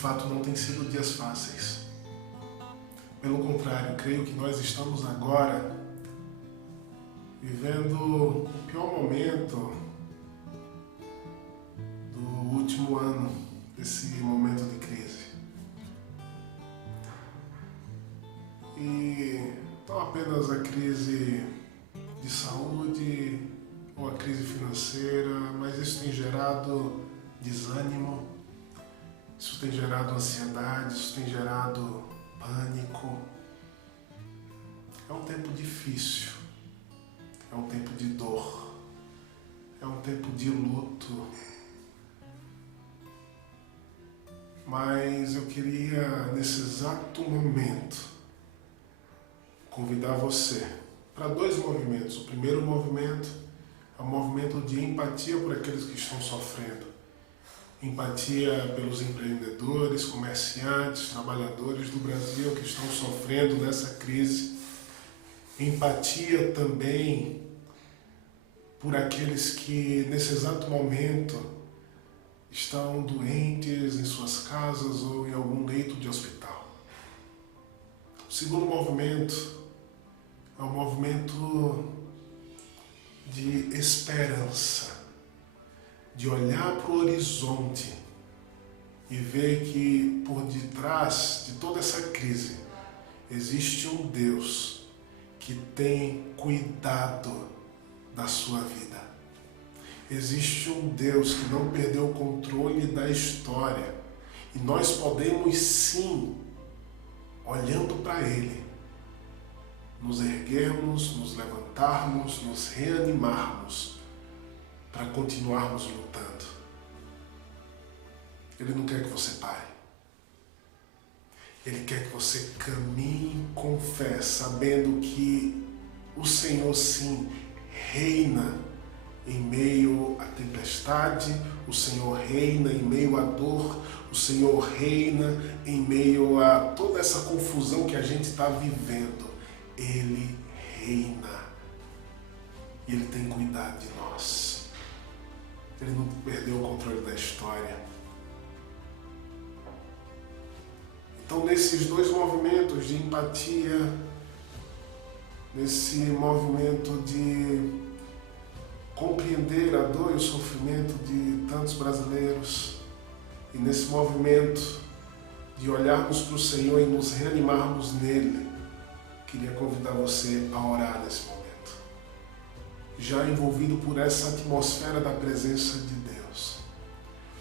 fato não têm sido dias fáceis. Pelo contrário, creio que nós estamos agora vivendo o pior momento do último ano, desse momento de crise. E não apenas a crise de saúde ou a crise financeira, mas isso tem gerado desânimo, isso tem gerado ansiedade, isso tem gerado pânico. É um tempo difícil, é um tempo de dor, é um tempo de luto. Mas eu queria, nesse exato momento, convidar você para dois movimentos. O primeiro movimento é um movimento de empatia por aqueles que estão sofrendo. Empatia pelos empreendedores, comerciantes, trabalhadores do Brasil que estão sofrendo nessa crise. Empatia também por aqueles que, nesse exato momento, estão doentes em suas casas ou em algum leito de hospital. O segundo movimento é um movimento de esperança, de olhar para o horizonte e ver que por detrás de toda essa crise existe um Deus que tem cuidado da sua vida. Existe um Deus que não perdeu o controle da história e nós podemos sim, olhando para Ele, nos erguermos, nos levantarmos, nos reanimarmos para continuarmos lutando. Ele não quer que você pare. Ele quer que você caminhe com fé, sabendo que o Senhor sim reina em meio à tempestade, o Senhor reina em meio à dor, o Senhor reina em meio a toda essa confusão que a gente está vivendo. Ele reina e Ele tem cuidado de nós. Ele não perdeu o controle da história. Então, nesses dois movimentos de empatia, nesse movimento de compreender a dor e o sofrimento de tantos brasileiros, e nesse movimento de olharmos para o Senhor e nos reanimarmos nele, queria convidar você a orar nesse momento. Já envolvido por essa atmosfera da presença de Deus,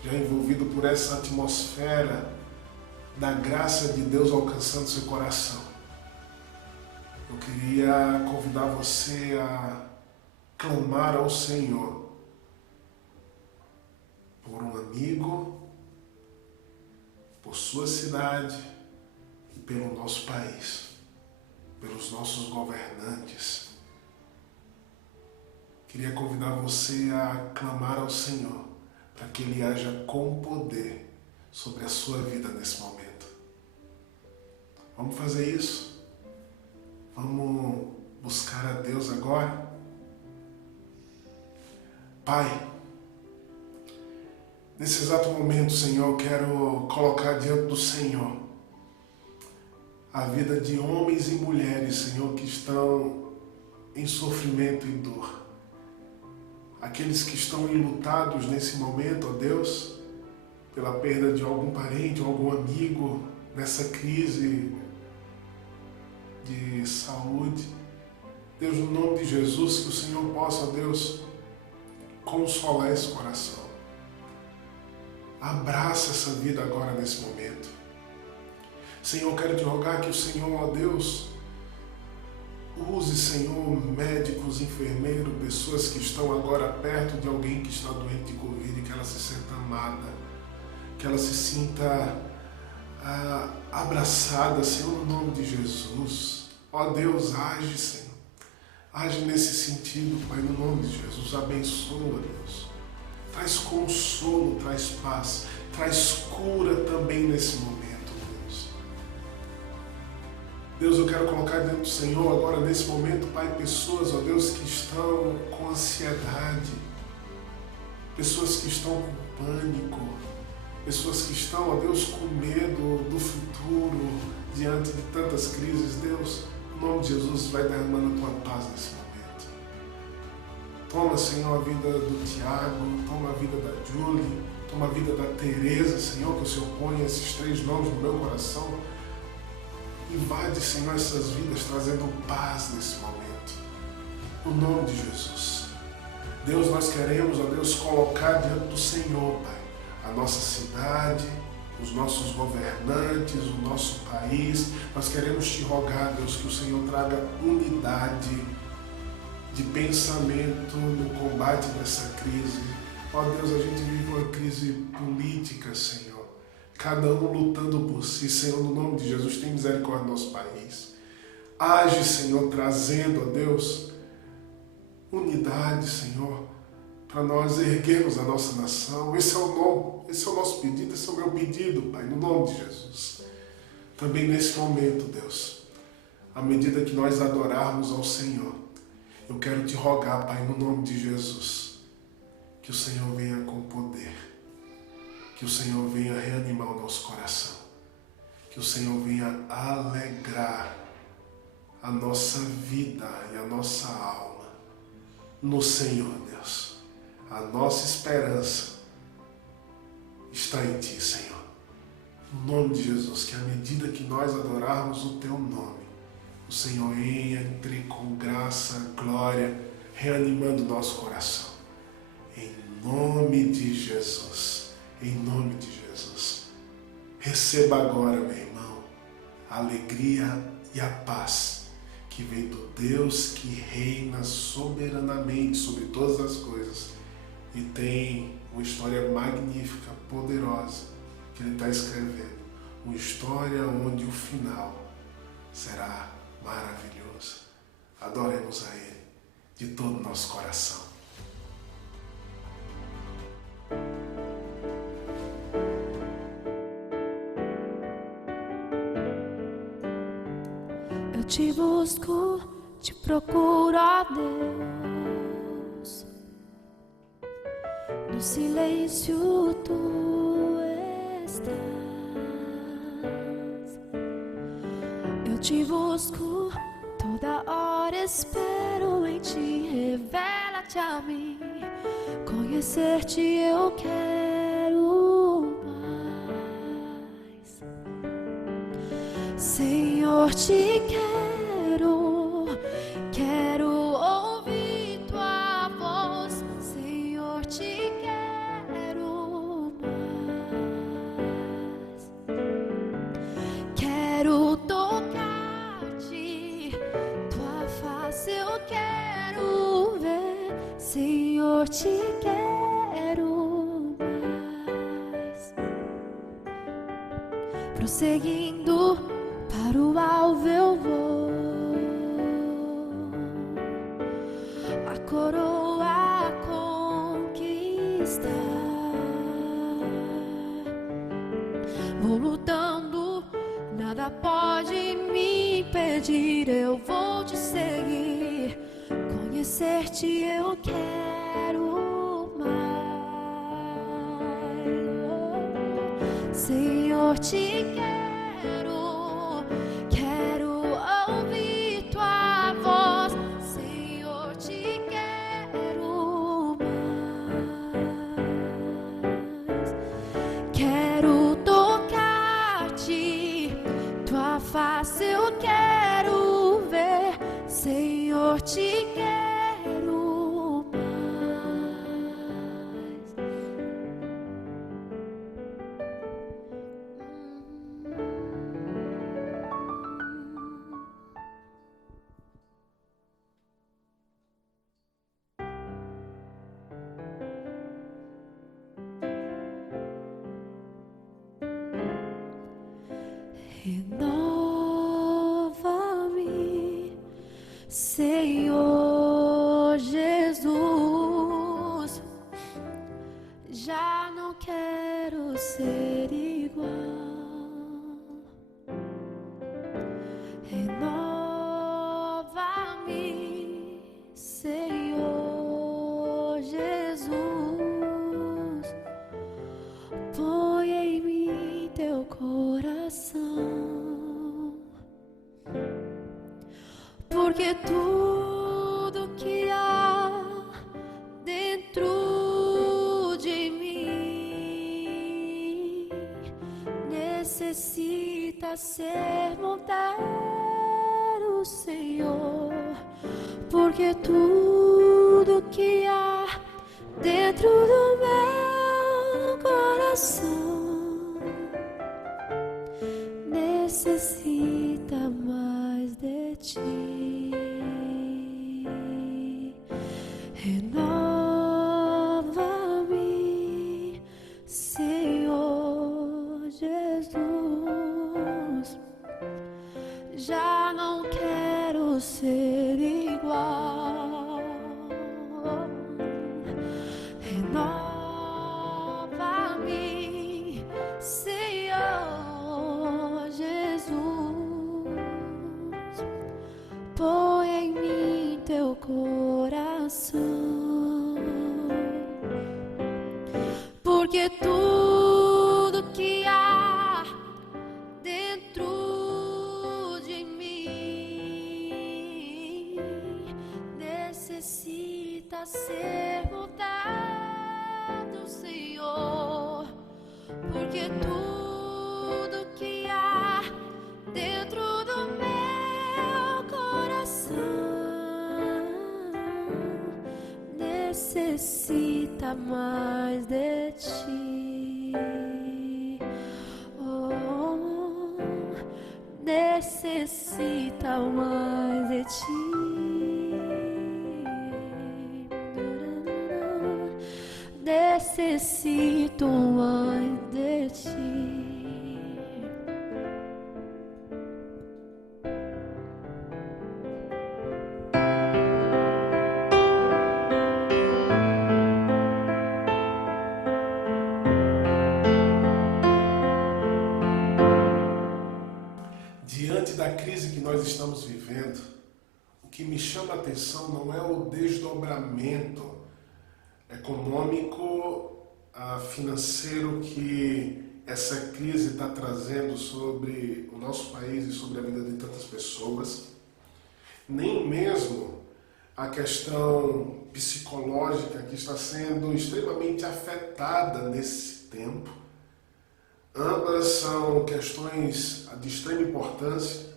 já envolvido por essa atmosfera da graça de Deus alcançando seu coração, eu queria convidar você a clamar ao Senhor por um amigo, por sua cidade e pelo nosso país, pelos nossos governantes. Queria convidar você a clamar ao Senhor para que Ele haja com poder sobre a sua vida nesse momento. Vamos fazer isso? Vamos buscar a Deus agora? Pai, nesse exato momento, Senhor, eu quero colocar diante do Senhor a vida de homens e mulheres, Senhor, que estão em sofrimento e dor. Aqueles que estão enlutados nesse momento, ó Deus, pela perda de algum parente ou algum amigo, nessa crise de saúde. Deus, no nome de Jesus, que o Senhor possa, ó Deus, consolar esse coração. Abraça essa vida agora nesse momento. Senhor, eu quero te rogar que o Senhor, ó Deus, use, Senhor, médicos, enfermeiros, pessoas que estão agora perto de alguém que está doente de Covid, que ela se sinta amada, que ela se sinta abraçada, Senhor, no nome de Jesus. Ó Deus, age, Senhor. Age nesse sentido, Pai, no nome de Jesus. Abençoa, Deus. Traz consolo, traz paz, traz cura também nesse momento, Deus. Deus, eu quero colocar diante do Senhor agora, nesse momento, Pai, pessoas, ó Deus, que estão com ansiedade, pessoas que estão com pânico, pessoas que estão, ó Deus, com medo do futuro, diante de tantas crises. Deus, em nome de Jesus, vai derramando a tua paz nesse momento. Toma, Senhor, a vida do Tiago, toma a vida da Julie, toma a vida da Tereza, Senhor, que o Senhor põe esses 3 nomes no meu coração. Invade, Senhor, essas vidas, trazendo paz nesse momento. No nome de Jesus. Deus, nós queremos, ó Deus, colocar diante do Senhor, Pai, a nossa cidade, os nossos governantes, o nosso país. Nós queremos te rogar, Deus, que o Senhor traga unidade de pensamento no combate dessa crise. Ó Deus, a gente vive uma crise política, Senhor. Cada um lutando por si. Senhor, no nome de Jesus, tem misericórdia do nosso país. Age, Senhor, trazendo, ó Deus, unidade, Senhor, para nós erguermos a nossa nação. Esse é o nosso pedido, esse é o meu pedido, Pai, no nome de Jesus. Também nesse momento, Deus, à medida que nós adorarmos ao Senhor, eu quero te rogar, Pai, no nome de Jesus, que o Senhor venha com poder, que o Senhor venha reanimar o nosso coração, que o Senhor venha alegrar a nossa vida e a nossa alma no Senhor, Deus. A nossa esperança está em Ti, Senhor. No nome de Jesus, que à medida que nós adorarmos o Teu nome, o Senhor entre com graça, glória, reanimando o nosso coração. Em nome de Jesus. Em nome de Jesus. Receba agora, meu irmão, a alegria e a paz que vem do Deus que reina soberanamente sobre todas as coisas e tem uma história magnífica, poderosa, que Ele está escrevendo. Uma história onde o final será maravilhoso. Adoremos a Ele de todo o nosso coração. Eu te busco, te procuro, ó Deus. No silêncio tu estás. Eu te busco, toda hora espero em ti. Revela-te a mim, conhecer-te eu quero mais. Senhor, te quero ouvir tua voz. Senhor, te quero mais. Quero tocar-te, tua face eu quero ver. Senhor, te quero mais. Prosseguindo para o alvo eu vou, a coroa conquistar. Vou lutando, nada pode me impedir. Eu vou te seguir, conhecer-te eu quero mais. Senhor, te quero ouvir tua voz. Senhor, te quero mais. Quero tocar-te, tua face eu quero ver. Senhor, te quero mais. Renova-me, Senhor Jesus. Já não quero ser igual. Renova-me, Senhor Jesus. Põe porque tudo que há dentro de mim necessita ser moldado, Senhor, porque tudo que há dentro do meu coração necessita mais de ti. Renova-me, Senhor Jesus. Já não quero ser igual. Renova-me, Senhor Jesus. Põe em mim teu coração, porque tudo que há dentro de mim necessita ser moldado, Senhor, porque tudo que há dentro do meu coração necessita mais de ti. Oh, necessita mais de ti. Necessito mais de ti. Diante da crise que nós estamos vivendo, o que me chama a atenção não é o desdobramento econômico, financeiro que essa crise está trazendo sobre o nosso país e sobre a vida de tantas pessoas, nem mesmo a questão psicológica que está sendo extremamente afetada nesse tempo. Ambas são questões de extrema importância,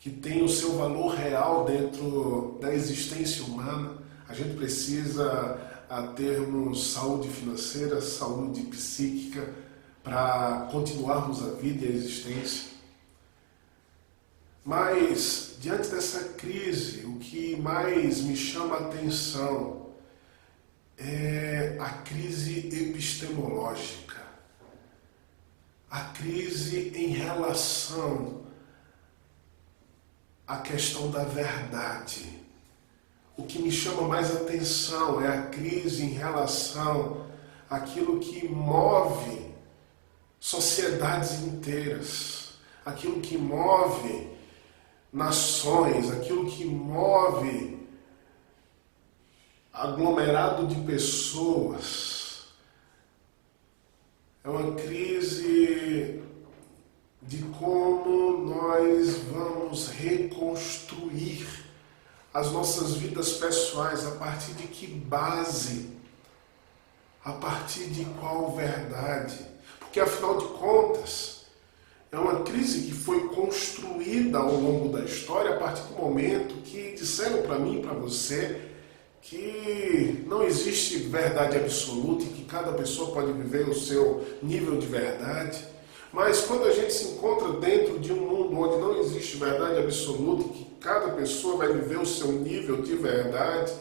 que têm o seu valor real dentro da existência humana. A gente precisa termos saúde financeira, saúde psíquica, para continuarmos a vida e a existência. Mas, diante dessa crise, o que mais me chama a atenção é a crise epistemológica. A crise em relação à questão da verdade. O que me chama mais atenção é a crise em relação àquilo que move sociedades inteiras, aquilo que move nações, aquilo que move aglomerado de pessoas. É uma crise de como nós vamos reconstruir as nossas vidas pessoais, a partir de que base, a partir de qual verdade. Porque, afinal de contas, é uma crise que foi construída ao longo da história a partir do momento que disseram para mim e para você que não existe verdade absoluta e que cada pessoa pode viver o seu nível de verdade. Mas quando a gente se encontra dentro de um mundo onde não existe verdade absoluta e que cada pessoa vai viver o seu nível de verdade,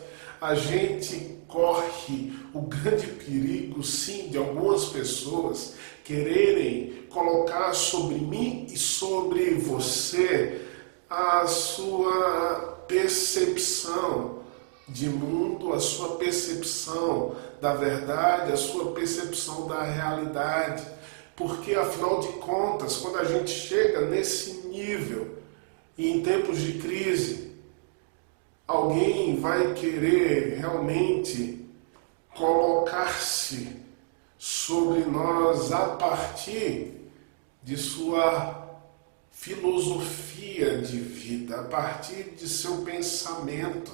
a gente corre o grande perigo, sim, de algumas pessoas quererem colocar sobre mim e sobre você a sua percepção de mundo, a sua percepção da verdade, a sua percepção da realidade. Porque, afinal de contas, quando a gente chega nesse nível, e em tempos de crise, alguém vai querer realmente colocar-se sobre nós a partir de sua filosofia de vida, a partir de seu pensamento.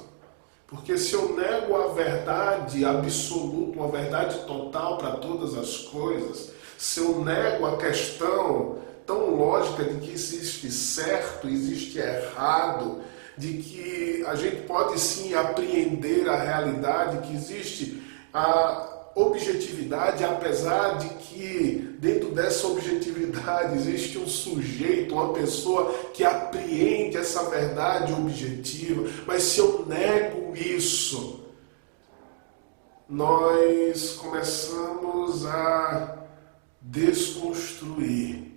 Porque se eu nego a verdade absoluta, a verdade total para todas as coisas, se eu nego a questão tão lógica de que existe certo, existe errado, de que a gente pode sim apreender a realidade, que existe a objetividade, apesar de que dentro dessa objetividade existe um sujeito, uma pessoa que apreende essa verdade objetiva, mas se eu nego isso, nós começamos a desconstruir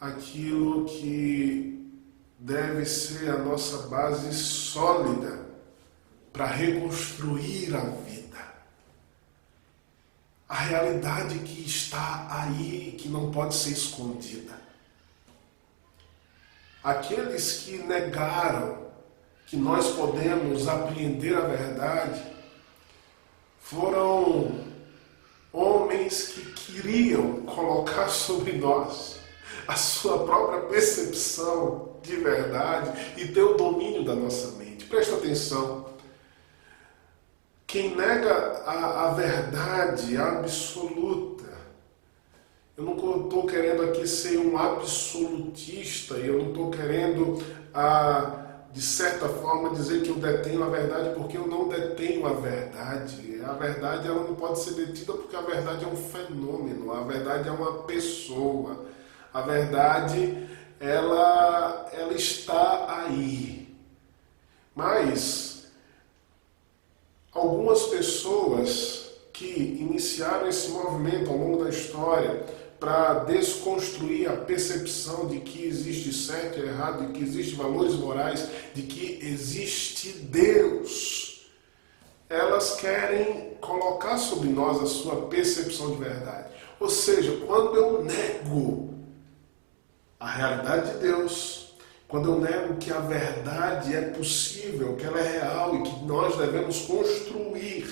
aquilo que deve ser a nossa base sólida para reconstruir a vida. A realidade que está aí, que não pode ser escondida. Aqueles que negaram que nós podemos apreender a verdade foram homens que queriam colocar sobre nós a sua própria percepção de verdade e ter o domínio da nossa mente. Presta atenção. Quem nega a verdade absoluta, eu não estou querendo aqui ser um absolutista, eu não estou querendo, de certa forma, dizer que eu detenho a verdade, porque eu não detenho a verdade. A verdade ela não pode ser detida porque a verdade é um fenômeno, a verdade é uma pessoa, a verdade ela está aí. Mas algumas pessoas que iniciaram esse movimento ao longo da história para desconstruir a percepção de que existe certo e errado, de que existem valores morais, de que existe Deus, elas querem colocar sobre nós a sua percepção de verdade. Ou seja, quando eu nego a realidade de Deus, quando eu nego que a verdade é possível, que ela é real e que nós devemos construir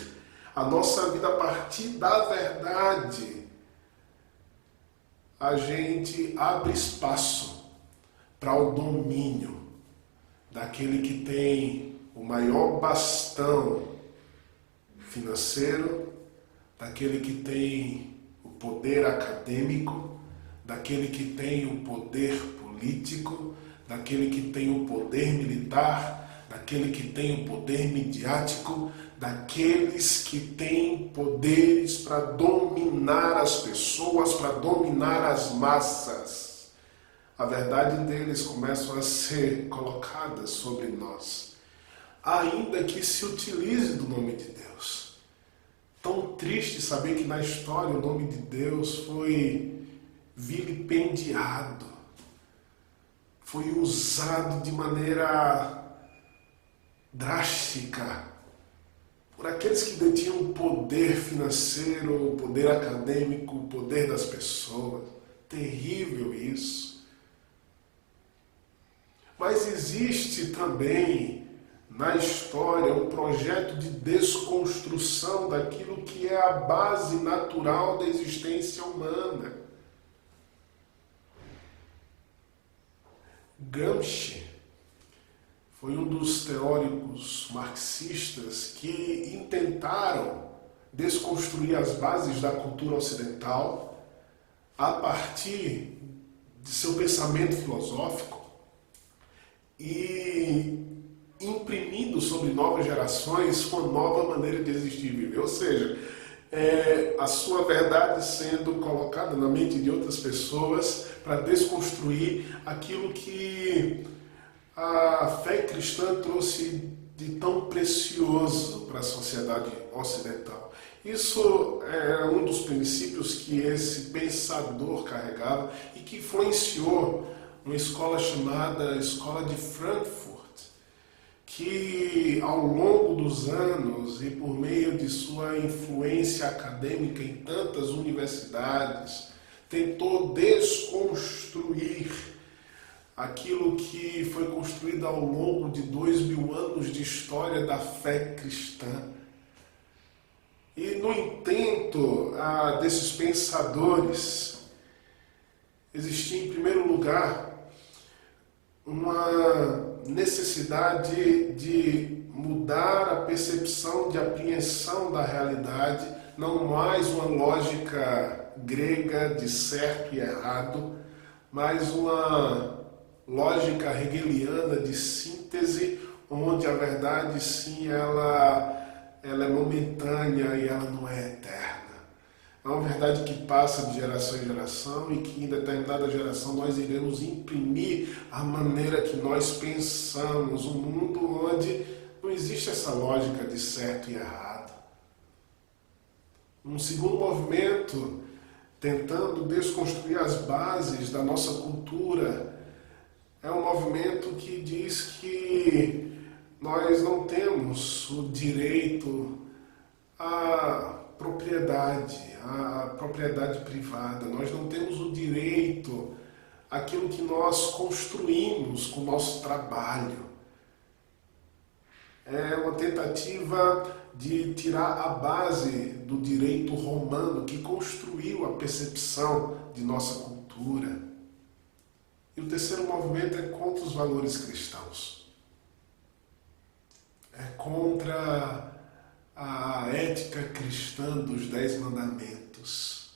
a nossa vida a partir da verdade, a gente abre espaço para o domínio daquele que tem o maior bastão financeiro, daquele que tem o poder acadêmico, daquele que tem o poder político, daquele que tem o poder militar, daquele que tem o poder midiático, daqueles que têm poderes para dominar as pessoas, para dominar as massas. A verdade deles começa a ser colocada sobre nós, ainda que se utilize do nome de Deus. Tão triste saber que na história o nome de Deus foi vilipendiado, foi usado de maneira drástica por aqueles que detinham o poder financeiro, o poder acadêmico, o poder das pessoas. Terrível isso. Mas existe também na história um projeto de desconstrução daquilo que é a base natural da existência humana. Gramsci foi um dos teóricos marxistas que intentaram desconstruir as bases da cultura ocidental a partir de seu pensamento filosófico e imprimindo sobre novas gerações uma nova maneira de existir e viver. Ou seja, a sua verdade sendo colocada na mente de outras pessoas para desconstruir aquilo que a fé cristã trouxe de tão precioso para a sociedade ocidental. Isso é um dos princípios que esse pensador carregava e que influenciou uma escola chamada Escola de Frankfurt, que ao longo dos anos e por meio de sua influência acadêmica em tantas universidades, tentou desconstruir aquilo que foi construído ao longo de 2000 anos de história da fé cristã. E no intento desses pensadores, existia, em primeiro lugar, uma necessidade de mudar a percepção de apreensão da realidade, não mais uma lógica grega de certo e errado, mas uma lógica hegeliana de síntese, onde a verdade sim ela é momentânea e ela não é eterna. É uma verdade que passa de geração em geração e que em determinada geração nós iremos imprimir a maneira que nós pensamos, um mundo onde não existe essa lógica de certo e errado. Um segundo movimento, tentando desconstruir as bases da nossa cultura, é um movimento que diz que nós não temos o direito à propriedade privada, nós não temos o direito àquilo que nós construímos com o nosso trabalho. É uma tentativa de tirar a base do direito romano que construiu a percepção de nossa cultura. E o terceiro movimento é contra os valores cristãos. É contra a ética cristã dos 10 mandamentos,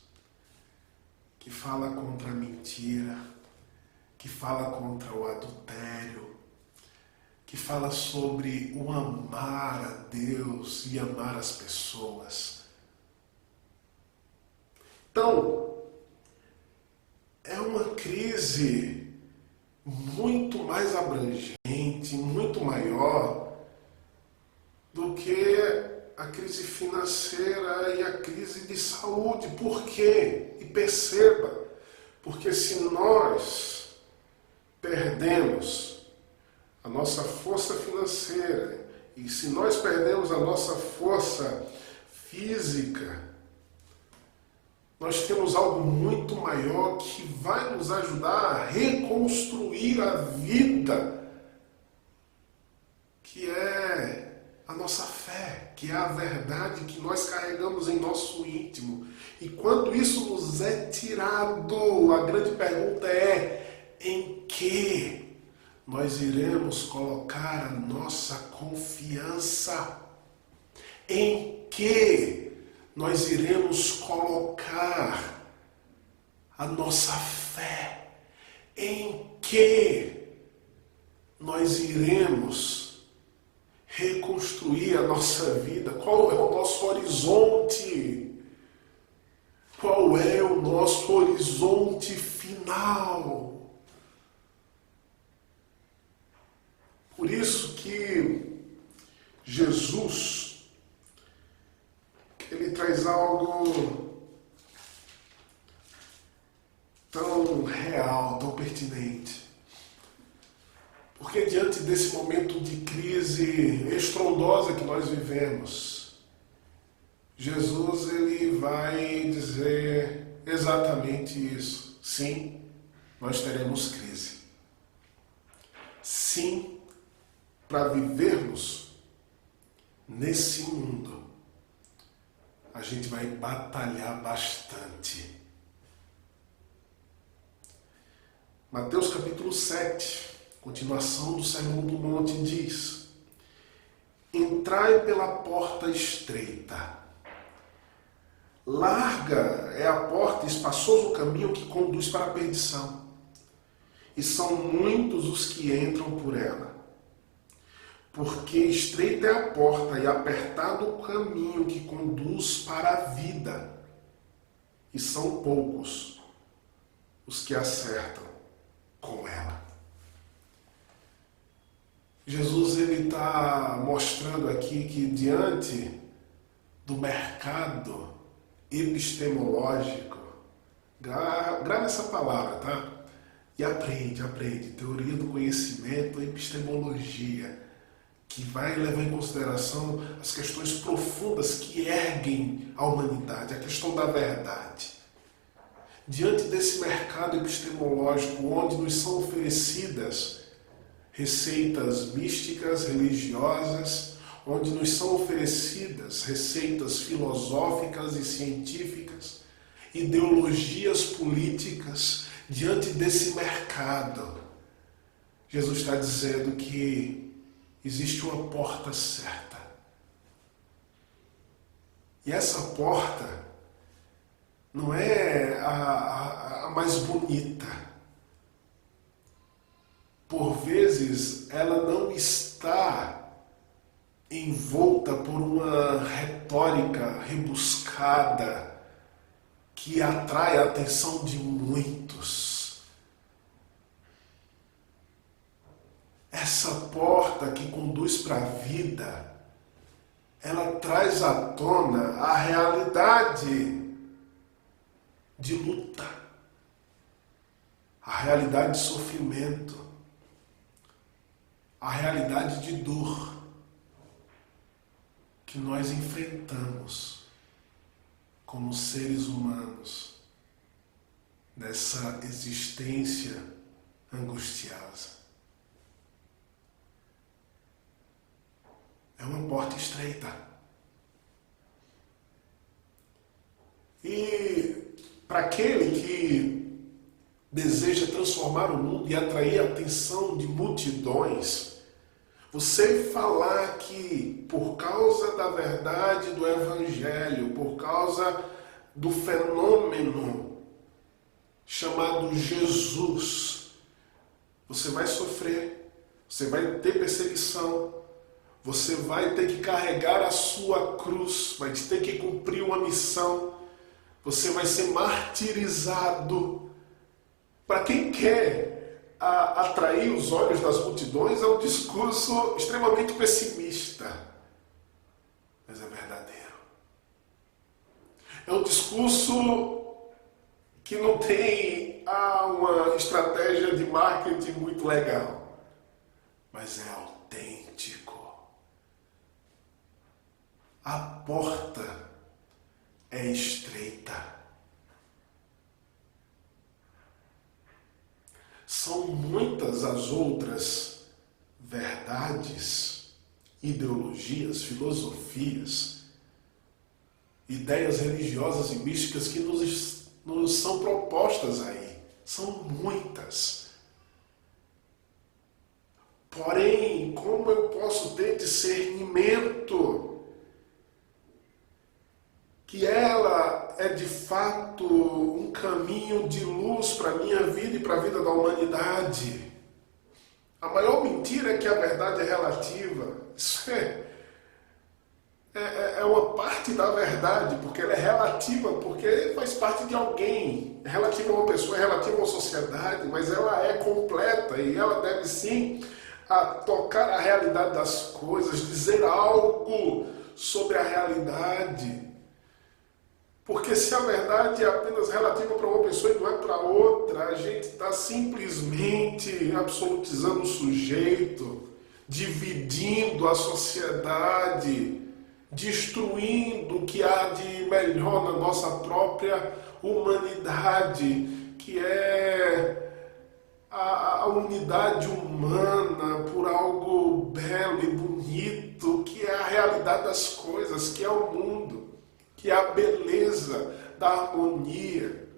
que fala contra a mentira, que fala contra o adultério, que fala sobre o amar a Deus e amar as pessoas. Então, é uma crise muito mais abrangente, muito maior do que a crise financeira e a crise de saúde. Por quê? E perceba, porque se nós perdemos a nossa força financeira e se nós perdemos a nossa força física, nós temos algo muito maior que vai nos ajudar a reconstruir a vida, que é a nossa fé, que é a verdade que nós carregamos em nosso íntimo. E quando isso nos é tirado, a grande pergunta é: em que nós iremos colocar a nossa confiança? Em que nós iremos colocar a nossa fé? Em que nós iremos reconstruir a nossa vida? Qual é o nosso horizonte? Qual é o nosso horizonte final? Por isso que Jesus, ele traz algo tão real, tão pertinente. Porque diante desse momento de crise estrondosa que nós vivemos, Jesus ele vai dizer exatamente isso. Sim, nós teremos crise. Sim, para vivermos nesse mundo, a gente vai batalhar bastante. Mateus capítulo 7, continuação do Sermão do Monte, diz: entrai pela porta estreita. Larga é a porta e espaçoso o caminho que conduz para a perdição, e são muitos os que entram por ela. Porque estreita é a porta e apertado o caminho que conduz para a vida, e são poucos os que acertam com ela. Jesus ele está mostrando aqui que diante do mercado epistemológico, grava essa palavra, tá? E aprende, teoria do conhecimento, epistemologia, que vai levar em consideração as questões profundas que erguem a humanidade, a questão da verdade. Diante desse mercado epistemológico, onde nos são oferecidas receitas místicas, religiosas, onde nos são oferecidas receitas filosóficas e científicas, ideologias políticas Diante desse mercado, Jesus está dizendo que existe uma porta certa. E essa porta não é a mais bonita. Por vezes, ela não está envolta por uma retórica rebuscada que atrai a atenção de muitos. Essa porta que conduz para a vida, ela traz à tona a realidade de luta, a realidade de sofrimento, a realidade de dor que nós enfrentamos como seres humanos nessa existência angustiosa. É uma porta estreita. E para aquele que deseja transformar o mundo e atrair a atenção de multidões, você falar que por causa da verdade do Evangelho, por causa do fenômeno chamado Jesus, você vai sofrer, você vai ter perseguição, você vai ter que carregar a sua cruz, vai ter que cumprir uma missão, você vai ser martirizado. Para quem quer atrair os olhos das multidões, é um discurso extremamente pessimista, mas é verdadeiro. É um discurso que não tem uma estratégia de marketing muito legal, mas é autêntico. A porta é estreita. São muitas as outras verdades, ideologias, filosofias, ideias religiosas e místicas que nos são propostas aí. São muitas. Porém, como eu posso ter discernimento que ela é de fato um caminho de luz para a minha vida e para a vida da humanidade? A maior mentira é que a verdade é relativa. Isso é uma parte da verdade, porque ela é relativa, porque faz parte de alguém. É relativa a uma pessoa, é relativa a uma sociedade, mas ela é completa e ela deve sim tocar a realidade das coisas, dizer algo sobre a realidade. Porque se a verdade é apenas relativa para uma pessoa e não é para outra, a gente está simplesmente absolutizando o sujeito, dividindo a sociedade, destruindo o que há de melhor na nossa própria humanidade, que é a unidade humana por algo belo e bonito, que é a realidade das coisas, que é o mundo, que é a beleza da harmonia.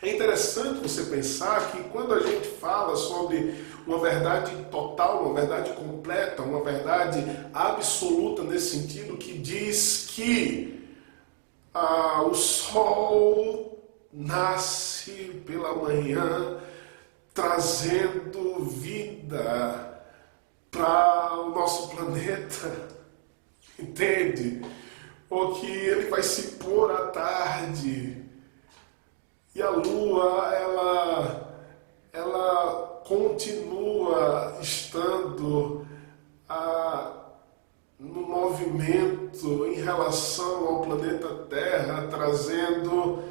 É interessante você pensar que quando a gente fala sobre uma verdade total, uma verdade completa, uma verdade absoluta nesse sentido, que diz que o sol nasce pela manhã trazendo vida para o nosso planeta, entende? Ou que ele vai se pôr à tarde e a lua ela continua estando no movimento em relação ao planeta Terra, trazendo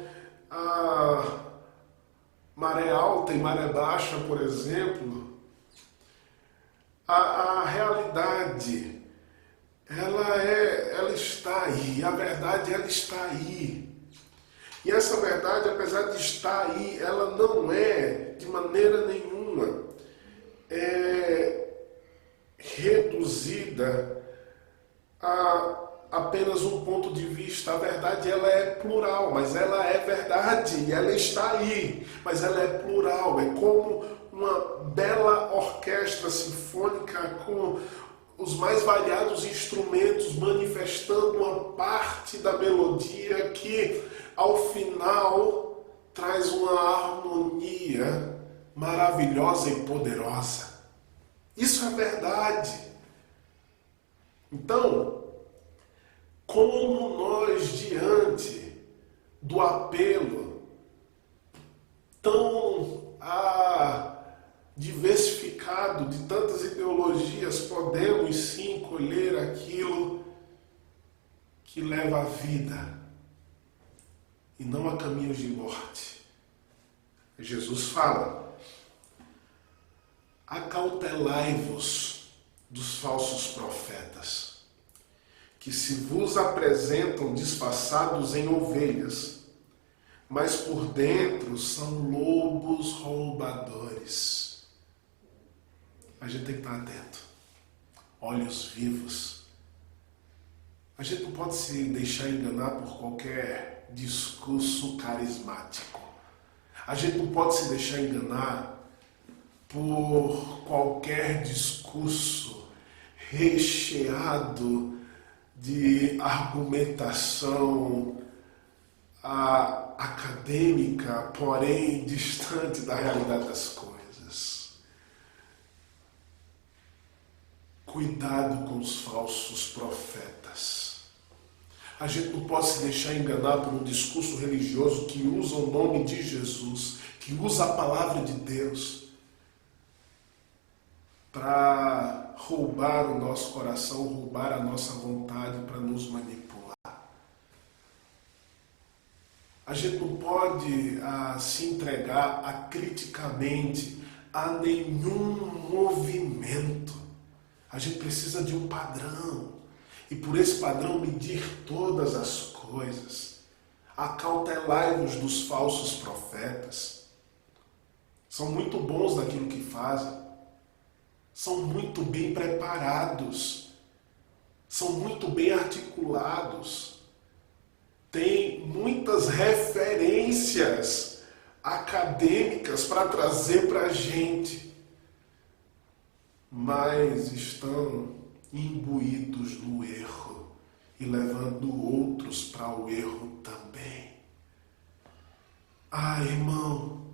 a maré alta e maré baixa, por exemplo. A realidade ela está aí, a verdade ela está aí. E essa verdade, apesar de estar aí, ela não é de maneira nenhuma reduzida a apenas um ponto de vista. A verdade, ela é plural, mas ela é verdade e ela está aí, mas ela é plural. É como uma bela orquestra sinfônica com os mais variados instrumentos manifestando uma parte da melodia que, ao final, traz uma harmonia maravilhosa e poderosa. Isso é verdade. Então, como nós, diante do apelo tão diversificado de tantas ideologias, podemos sim colher aquilo que leva à vida e não a caminhos de morte. Jesus fala: acautelai-vos dos falsos profetas, que se vos apresentam disfarçados em ovelhas, mas por dentro são lobos roubadores. A gente tem que estar atento. Olhos vivos. A gente não pode se deixar enganar por qualquer discurso carismático. A gente não pode se deixar enganar por qualquer discurso recheado de argumentação acadêmica, porém distante da realidade das coisas. Cuidado com os falsos profetas. A gente não pode se deixar enganar por um discurso religioso que usa o nome de Jesus, que usa a palavra de Deus para roubar o nosso coração, roubar a nossa vontade, para nos manipular. A gente não pode se entregar acriticamente a nenhum movimento. A gente precisa de um padrão. E por esse padrão medir todas as coisas. Acautelai-vos dos falsos profetas. São muito bons naquilo que fazem. São muito bem preparados. São muito bem articulados. Tem muitas referências acadêmicas para trazer para a gente. Mas estão imbuídos no erro e levando outros para o erro também. Irmão,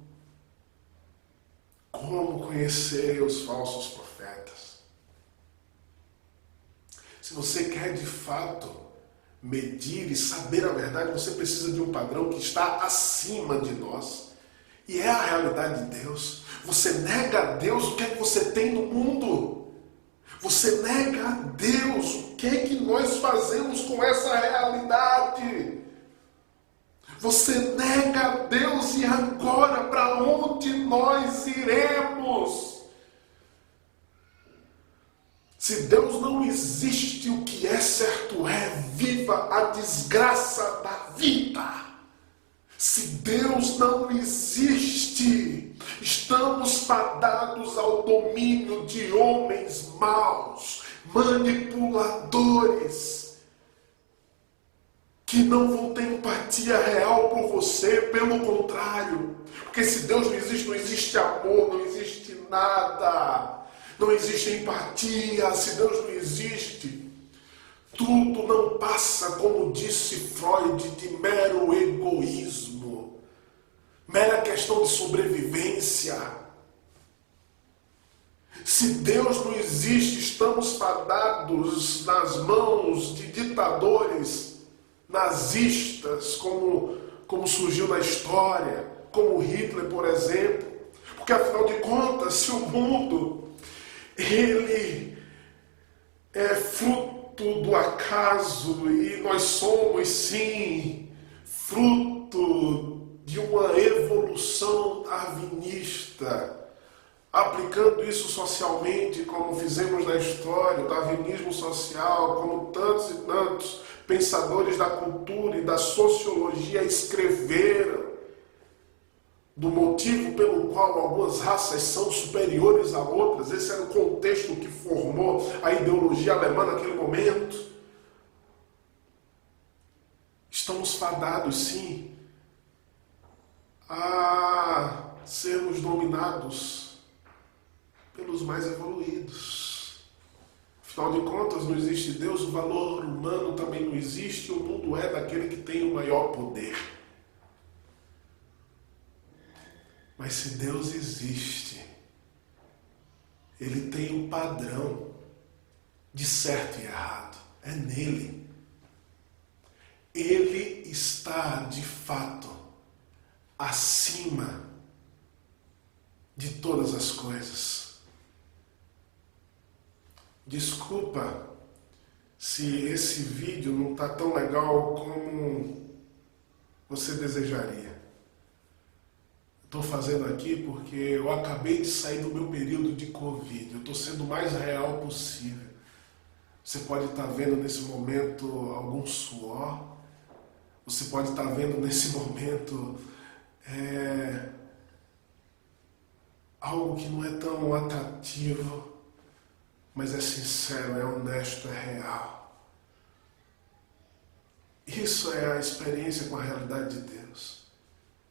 como conhecer os falsos profetas? Se você quer de fato medir e saber a verdade, você precisa de um padrão que está acima de nós. E é a realidade de Deus. Você nega a Deus, o que é que você tem no mundo? Você nega a Deus, o que é que nós fazemos com essa realidade? Você nega a Deus e agora para onde nós iremos? Se Deus não existe, o que é certo é: viva a desgraça da vida. Se Deus não existe, estamos fadados ao domínio de homens maus, manipuladores, que não vão ter empatia real por você, pelo contrário. Porque se Deus não existe, não existe amor, não existe nada, não existe empatia. Se Deus não existe, tudo não passa, como disse Freud, de mero egoísmo, mera questão de sobrevivência. Se Deus não existe, estamos fadados nas mãos de ditadores nazistas, como surgiu na história, como Hitler, por exemplo. Porque, afinal de contas, se o mundo ele é fruto do acaso e nós somos, sim, fruto de uma evolução darwinista, aplicando isso socialmente, como fizemos na história, o darwinismo social, como tantos e tantos pensadores da cultura e da sociologia escreveram, do motivo pelo qual algumas raças são superiores a outras. Esse era o contexto que formou a ideologia alemã naquele momento. fadados, sim, a sermos dominados pelos mais evoluídos. Afinal de contas, não existe Deus, o valor humano também não existe, o mundo é daquele que tem o maior poder. Mas se Deus existe, Ele tem um padrão de certo e errado. É nele. Ele está, de fato, acima de todas as coisas. Desculpa se esse vídeo não está tão legal como você desejaria. Estou fazendo aqui porque eu acabei de sair do meu período de Covid. Eu estou sendo o mais real possível. Você pode estar vendo nesse momento algum suor. Você pode estar vendo nesse momento algo que não é tão atrativo, mas é sincero, é honesto, é real. Isso é a experiência com a realidade de Deus.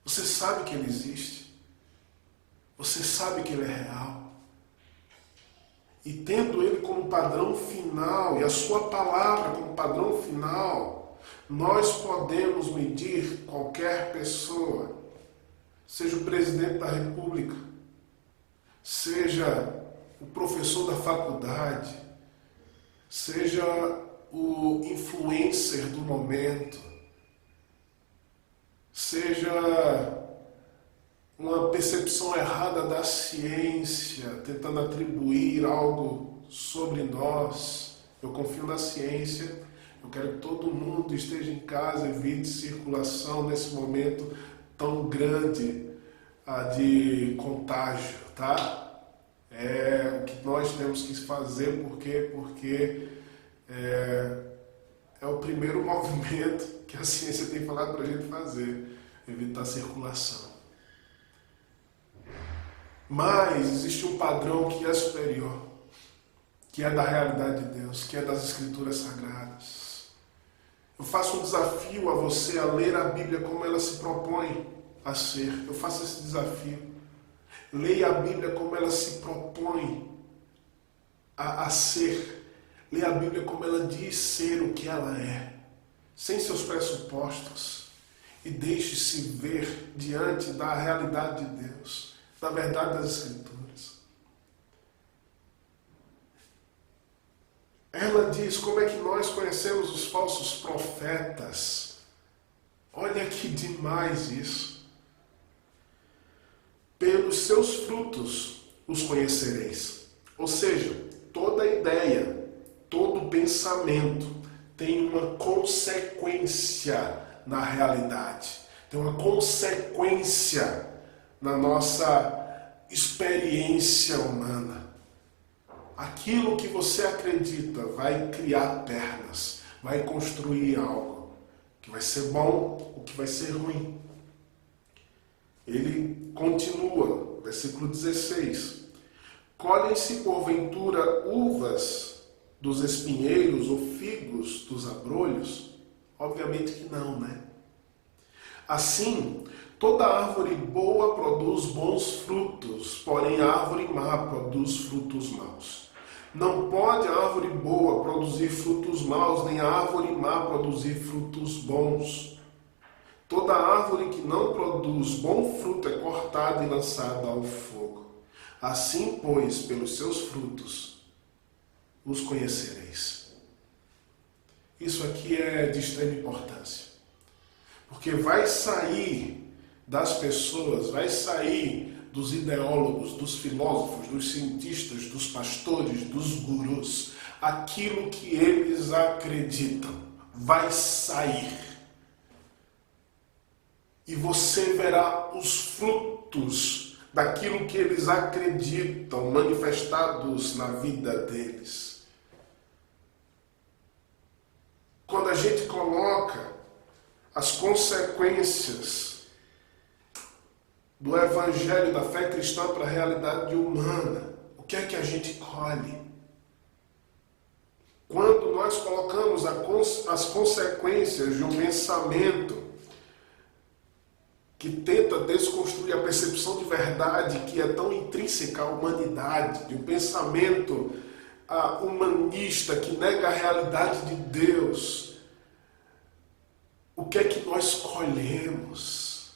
Você sabe que Ele existe. Você sabe que Ele é real. E tendo Ele como padrão final, e a sua palavra como padrão final, nós podemos medir qualquer pessoa, seja o presidente da República, seja o professor da faculdade, seja o influencer do momento, seja uma percepção errada da ciência, tentando atribuir algo sobre nós. Eu confio na ciência, eu quero que todo mundo esteja em casa, evite circulação nesse momento tão grande de contágio, tá? É o que nós temos que fazer, porque é o primeiro movimento que a ciência tem falado para a gente fazer, evitar a circulação. Mas existe um padrão que é superior, que é da realidade de Deus, que é das Escrituras Sagradas. Eu faço um desafio a você a ler a Bíblia como ela se propõe a ser. Eu faço esse desafio. Leia a Bíblia como ela se propõe a ser. Leia a Bíblia como ela diz ser o que ela é, sem seus pressupostos. E deixe-se ver diante da realidade de Deus, da verdade das Escrituras. Ela diz como é que nós conhecemos os falsos profetas. Olha que demais isso. Pelos seus frutos os conhecereis. Ou seja, toda ideia, todo pensamento tem uma consequência na realidade. Tem uma consequência na nossa experiência humana. Aquilo que você acredita vai criar pernas, vai construir algo que vai ser bom ou que vai ser ruim. Ele continua, versículo 16. Colhem-se porventura uvas dos espinheiros ou figos dos abrolhos? Obviamente que não, né? Assim, toda árvore boa produz bons frutos, porém a árvore má produz frutos maus. Não pode a árvore boa produzir frutos maus, nem a árvore má produzir frutos bons. Toda árvore que não produz bom fruto é cortada e lançada ao fogo. Assim, pois, pelos seus frutos os conhecereis. Isso aqui é de extrema importância. Porque vai sair das pessoas, vai sair dos ideólogos, dos filósofos, dos cientistas, dos pastores, dos gurus, aquilo que eles acreditam. Vai sair. E você verá os frutos daquilo que eles acreditam manifestados na vida deles. Quando a gente coloca as consequências do evangelho da fé cristã para a realidade humana, o que é que a gente colhe? Quando nós colocamos as consequências de um pensamento que tenta desconstruir a percepção de verdade que é tão intrínseca à humanidade, de um pensamento humanista que nega a realidade de Deus, o que é que nós escolhemos?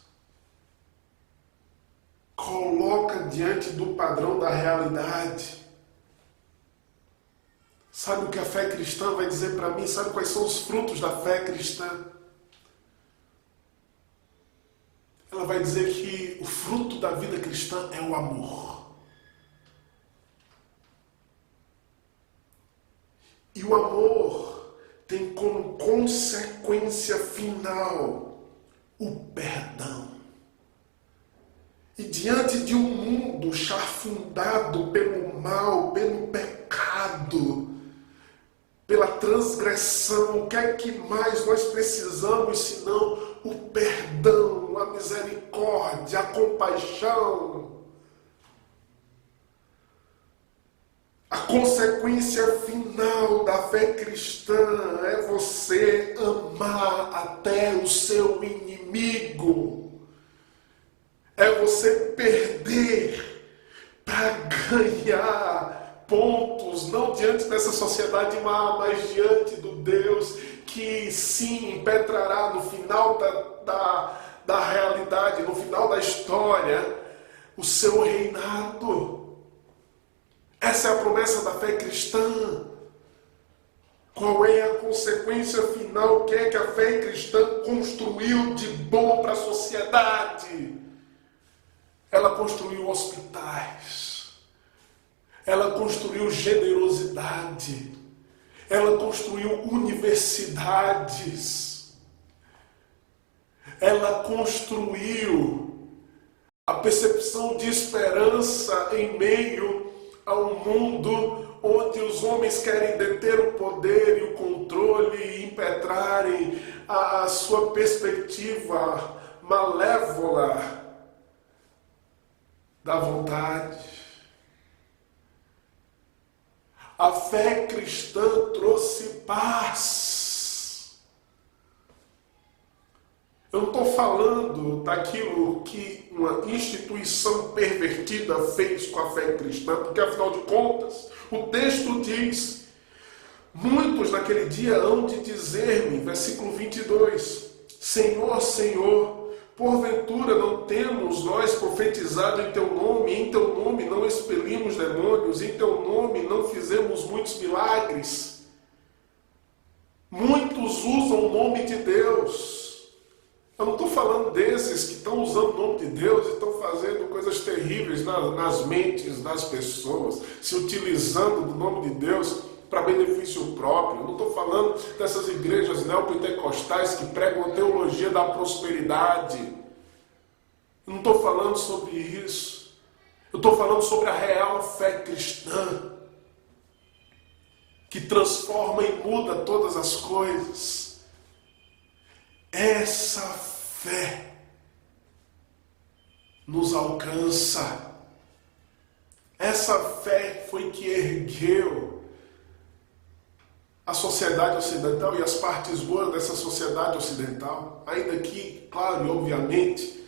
Coloca diante do padrão da realidade. Sabe o que a fé cristã vai dizer para mim? Sabe quais são os frutos da fé cristã? Ela vai dizer que o fruto da vida cristã é o amor. E o amor tem como consequência final o perdão. E diante de um mundo chafurdado pelo mal, pelo pecado, pela transgressão, o que é que mais nós precisamos senão o perdão, a misericórdia, a compaixão? A consequência final da fé cristã é você amar até o seu inimigo. É você perder para ganhar pontos, não diante dessa sociedade má, mas diante do Deus que sim impetrará no final da realidade, no final da história, o seu reinado. Essa é a promessa da fé cristã. Qual é a consequência final? O que é que a fé cristã construiu de bom para a sociedade? Ela construiu hospitais. Ela construiu generosidade. Ela construiu universidades. Ela construiu a percepção de esperança em meio a um mundo onde os homens querem deter o poder e o controle e impetrarem a sua perspectiva malévola da vontade. A fé cristã trouxe paz. Eu não estou falando daquilo que uma instituição pervertida fez com a fé cristã, porque afinal de contas, o texto diz: muitos naquele dia hão de dizer-me, versículo 22, Senhor, Senhor, porventura não temos nós profetizado em teu nome, em teu nome não expelimos demônios, em teu nome não fizemos muitos milagres. Muitos usam o nome de Deus. Eu não estou falando desses que estão usando o nome de Deus e estão fazendo coisas terríveis nas mentes das pessoas, se utilizando do nome de Deus para benefício próprio. Eu não estou falando dessas igrejas neopentecostais que pregam a teologia da prosperidade. Eu não estou falando sobre isso. Eu estou falando sobre a real fé cristã, que transforma e muda todas as coisas. Essa fé nos alcança. Essa fé foi que ergueu a sociedade ocidental e as partes boas dessa sociedade ocidental. Ainda que, claro e obviamente,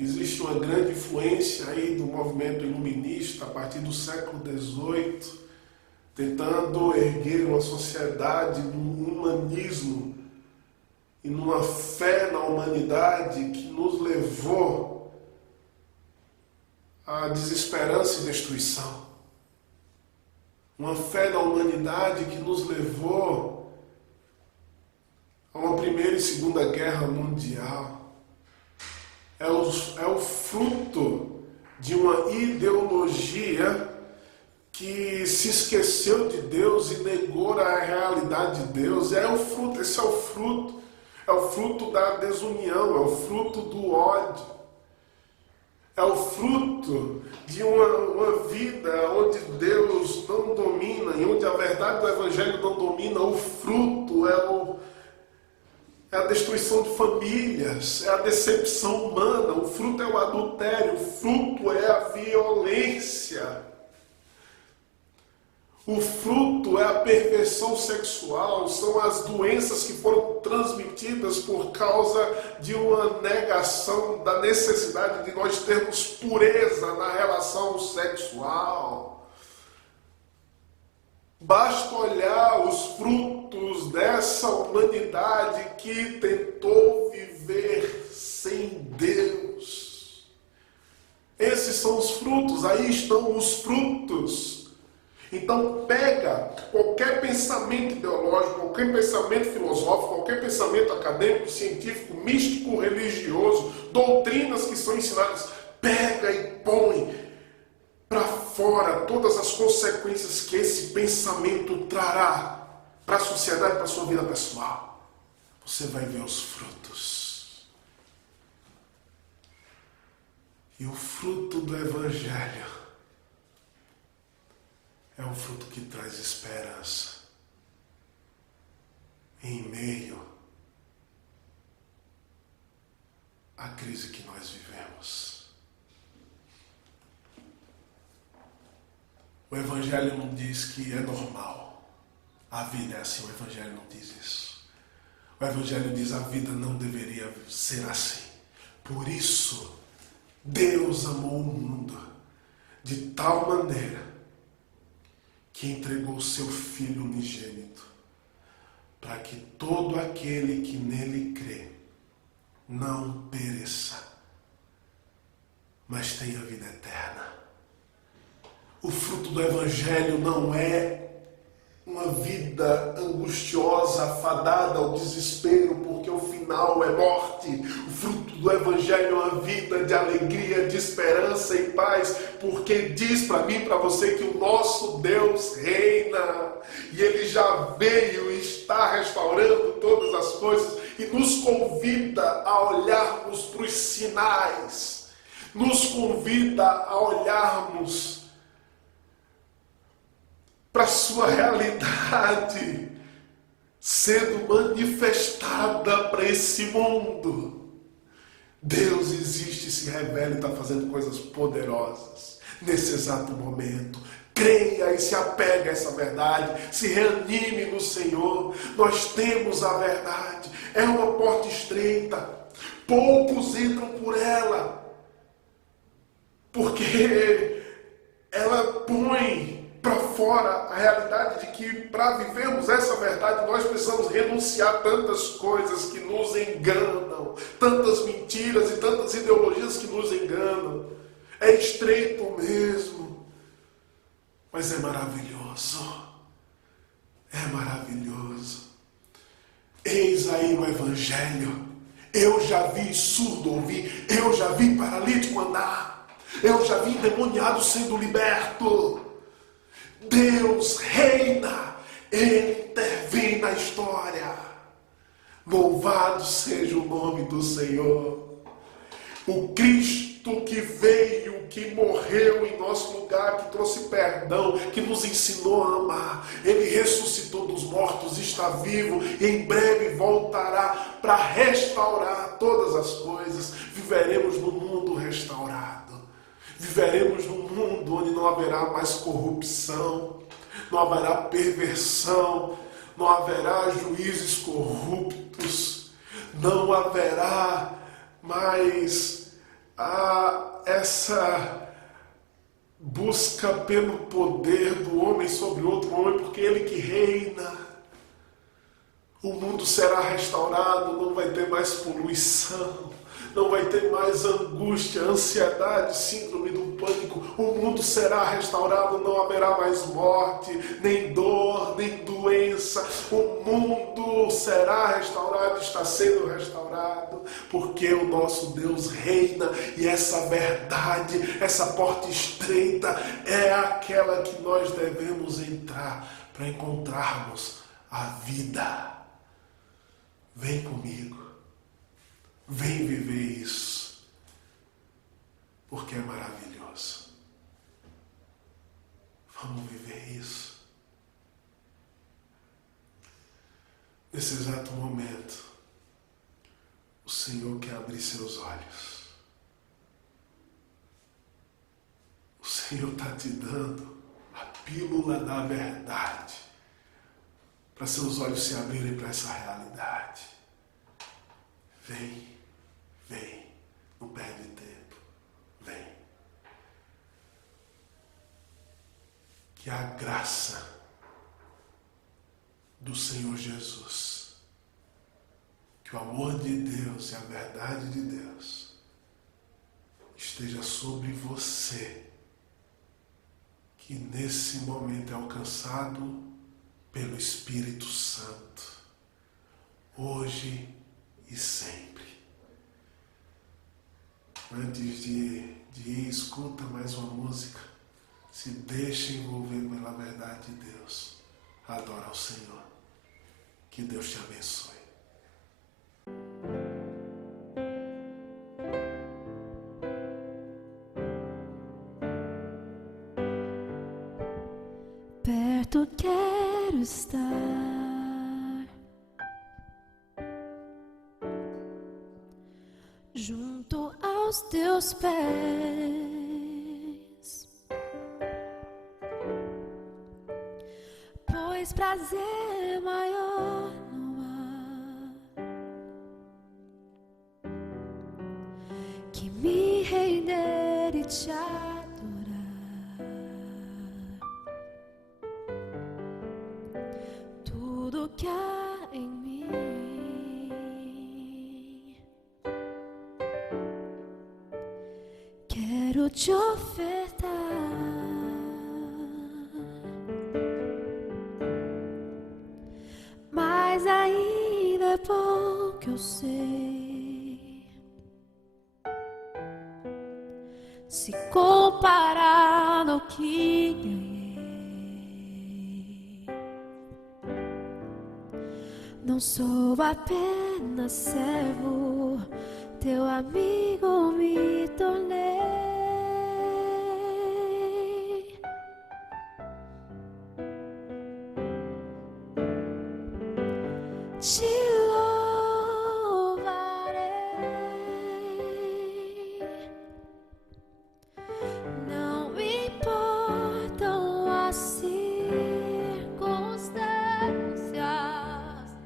existe uma grande influência aí do movimento iluminista a partir do século XVIII, tentando erguer uma sociedade num humanismo e numa fé na humanidade que nos levou à desesperança e destruição. Uma fé na humanidade que nos levou a uma Primeira e Segunda Guerra Mundial. É o fruto de uma ideologia que se esqueceu de Deus e negou a realidade de Deus. Esse é o fruto. É o fruto da desunião, é o fruto do ódio. É o fruto de uma vida onde Deus não domina e onde a verdade do Evangelho não domina. O fruto é a destruição de famílias, é a decepção humana. O fruto é o adultério, o fruto é a violência. O fruto é a perversão sexual, são as doenças que foram transmitidas por causa de uma negação da necessidade de nós termos pureza na relação sexual. Basta olhar os frutos dessa humanidade que tentou viver sem Deus. Esses são os frutos, aí estão os frutos. Então pega qualquer pensamento ideológico, qualquer pensamento filosófico, qualquer pensamento acadêmico, científico, místico, religioso, doutrinas que são ensinadas, pega e põe para fora todas as consequências que esse pensamento trará para a sociedade, para a sua vida pessoal. Você vai ver os frutos. E o fruto do Evangelho é um fruto que traz esperança em meio à crise que nós vivemos. O Evangelho não diz que é normal. A vida é assim, o Evangelho não diz isso. O Evangelho diz que a vida não deveria ser assim. Por isso, Deus amou o mundo de tal maneira que entregou o seu Filho unigênito, para que todo aquele que nele crê não pereça, mas tenha vida eterna. O fruto do Evangelho não é uma vida angustiosa, fadada ao desespero, porque o final é morte. O fruto do Evangelho é uma vida de alegria, de esperança e paz, porque diz para mim e para você que o nosso Deus reina, e Ele já veio e está restaurando todas as coisas, e nos convida a olharmos para os sinais, nos convida a olharmos para a sua realidade sendo manifestada para esse mundo. Deus existe, se revela e está fazendo coisas poderosas nesse exato momento. Creia e se apegue a essa verdade, se reanime no Senhor. Nós temos a verdade, é uma porta estreita, poucos entram por ela, porque ela põe para fora a realidade de que para vivermos essa verdade nós precisamos renunciar a tantas coisas que nos enganam, tantas mentiras e tantas ideologias que nos enganam. É estreito mesmo, mas é maravilhoso. É maravilhoso. Eis aí o Evangelho. Eu já vi surdo ouvir, eu já vi paralítico andar, eu já vi endemoniado sendo liberto. Deus reina, Ele intervém na história. Louvado seja o nome do Senhor. O Cristo que veio, que morreu em nosso lugar, que trouxe perdão, que nos ensinou a amar. Ele ressuscitou dos mortos, está vivo e em breve voltará para restaurar todas as coisas. Viveremos no mundo restaurado. Viveremos num mundo onde não haverá mais corrupção, não haverá perversão, não haverá juízes corruptos, não haverá mais essa busca pelo poder do homem sobre outro homem, porque ele que reina. O mundo será restaurado, não vai ter mais poluição, não vai ter mais angústia, ansiedade, síndrome do pânico. O mundo será restaurado, não haverá mais morte, nem dor, nem doença. O mundo será restaurado, está sendo restaurado, porque o nosso Deus reina, e essa verdade, essa porta estreita é aquela que nós devemos entrar para encontrarmos a vida. Vem comigo. Vem viver isso, porque é maravilhoso. Vamos viver isso. Nesse exato momento, o Senhor quer abrir seus olhos. O Senhor está te dando a pílula da verdade, para seus olhos se abrirem para essa realidade. Vem, vem, não perde tempo, vem. Que a graça do Senhor Jesus, que o amor de Deus e a verdade de Deus esteja sobre você, que nesse momento é alcançado pelo Espírito Santo, hoje e sempre. Antes de ir, escuta mais uma música, se deixe envolver pela verdade de Deus, adora ao Senhor. Que Deus te abençoe. Perto quero estar, junto aos teus pés, pois prazer maior não há que me render e te adorar. Tudo que há em mim quero te ofertar, mas ainda é pouco eu sei, se comparado ao que ganhei. Não sou apenas servo, teu amigo me tornei. Te louvarei, não importam as circunstâncias,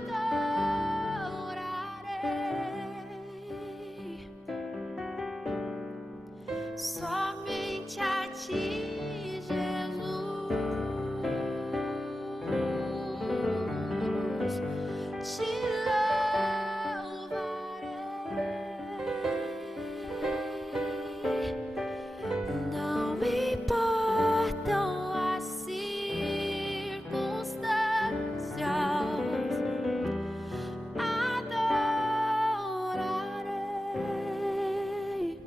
adorarei somente a ti, Jesus. Te louvarei, não me importam as circunstâncias, adorarei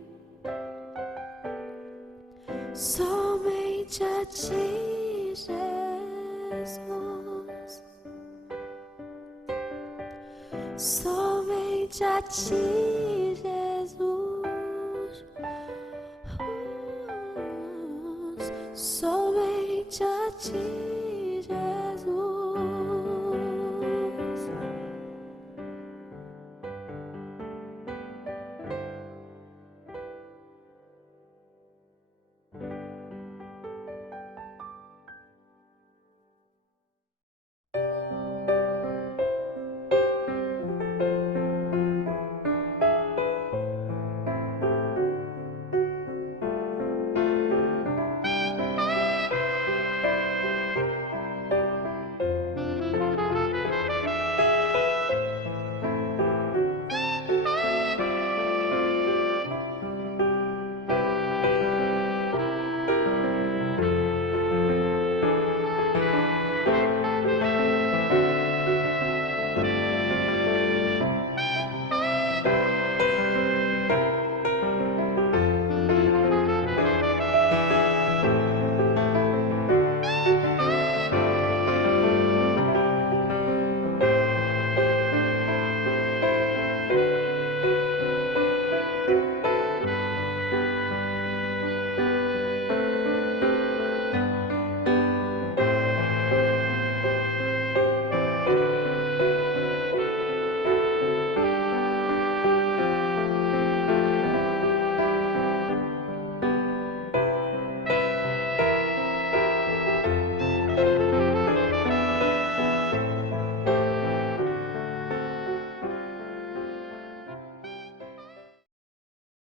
somente a ti, Jesus. Somente a ti,